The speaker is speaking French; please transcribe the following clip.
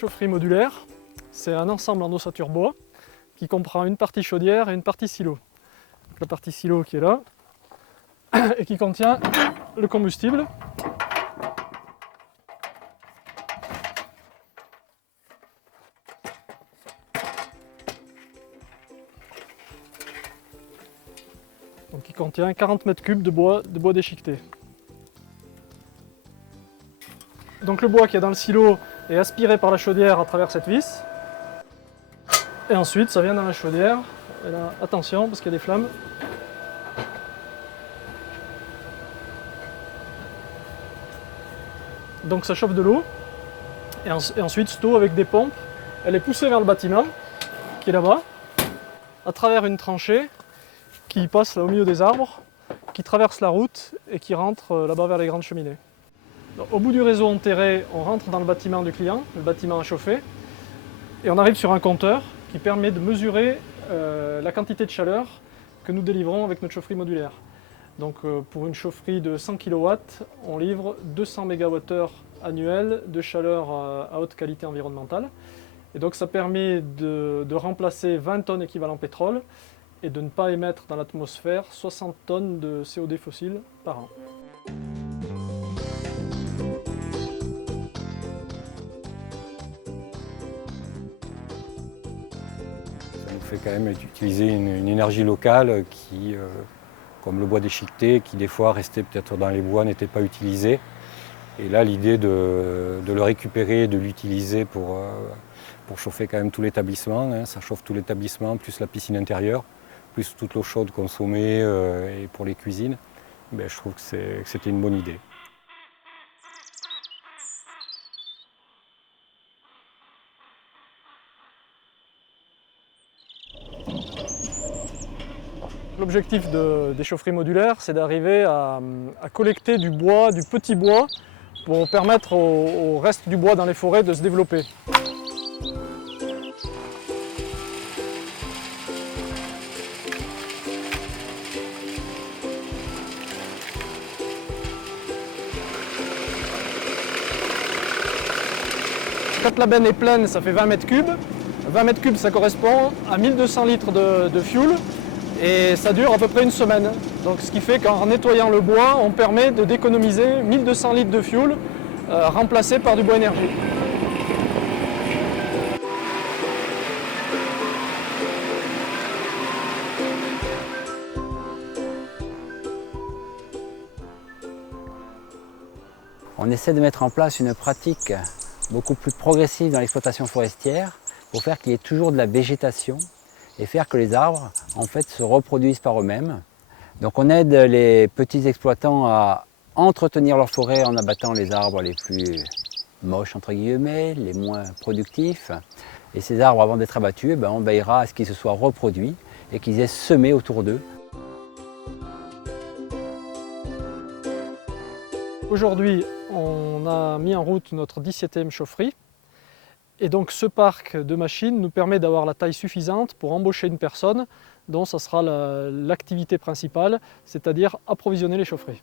chaufferie modulaire, c'est un ensemble en ossature bois qui comprend une partie chaudière et une partie silo. Donc la partie silo qui est là et qui contient le combustible. Donc qui contient 40 mètres cubes de bois déchiqueté. Donc le bois qui est dans le silo est aspiré par la chaudière à travers cette vis. Et ensuite ça vient dans la chaudière. Et là, attention parce qu'il y a des flammes. Donc ça chauffe de l'eau. Et ensuite cette eau avec des pompes, elle est poussée vers le bâtiment qui est là-bas, à travers une tranchée qui passe là au milieu des arbres, qui traverse la route et qui rentre là-bas vers les grandes cheminées. Donc, au bout du réseau enterré, on rentre dans le bâtiment du client, le bâtiment à chauffer, et on arrive sur un compteur qui permet de mesurer la quantité de chaleur que nous délivrons avec notre chaufferie modulaire. Donc pour une chaufferie de 100 kW, on livre 200 MWh annuels de chaleur à haute qualité environnementale. Et donc ça permet de remplacer 20 tonnes équivalent pétrole et de ne pas émettre dans l'atmosphère 60 tonnes de CO2 fossile par an. Ça nous fait quand même utiliser une énergie locale qui, comme le bois déchiqueté, qui des fois restait peut-être dans les bois, n'était pas utilisé. Et là, l'idée de le récupérer, de l'utiliser pour chauffer quand même tout l'établissement, hein, ça chauffe tout l'établissement, plus la piscine intérieure, plus toute l'eau chaude consommée et pour les cuisines, ben, je trouve que c'était une bonne idée. L'objectif des chaufferies modulaires, c'est d'arriver à collecter du bois, du petit bois, pour permettre au reste du bois dans les forêts de se développer. Quand la benne est pleine, ça fait 20 mètres cubes. 20 mètres cubes, ça correspond à 1200 litres de fuel. Et ça dure à peu près une semaine. Donc, ce qui fait qu'en nettoyant le bois, on permet d'économiser 1200 litres de fuel remplacé par du bois énergie. On essaie de mettre en place une pratique beaucoup plus progressive dans l'exploitation forestière pour faire qu'il y ait toujours de la végétation et faire que les arbres en fait, se reproduisent par eux-mêmes. Donc on aide les petits exploitants à entretenir leur forêt en abattant les arbres les plus moches entre guillemets, les moins productifs. Et ces arbres, avant d'être abattus, on veillera à ce qu'ils se soient reproduits et qu'ils aient semé autour d'eux. Aujourd'hui, on a mis en route notre 17e chaufferie. Et donc ce parc de machines nous permet d'avoir la taille suffisante pour embaucher une personne dont ça sera l'activité principale, c'est-à-dire approvisionner les chaufferies.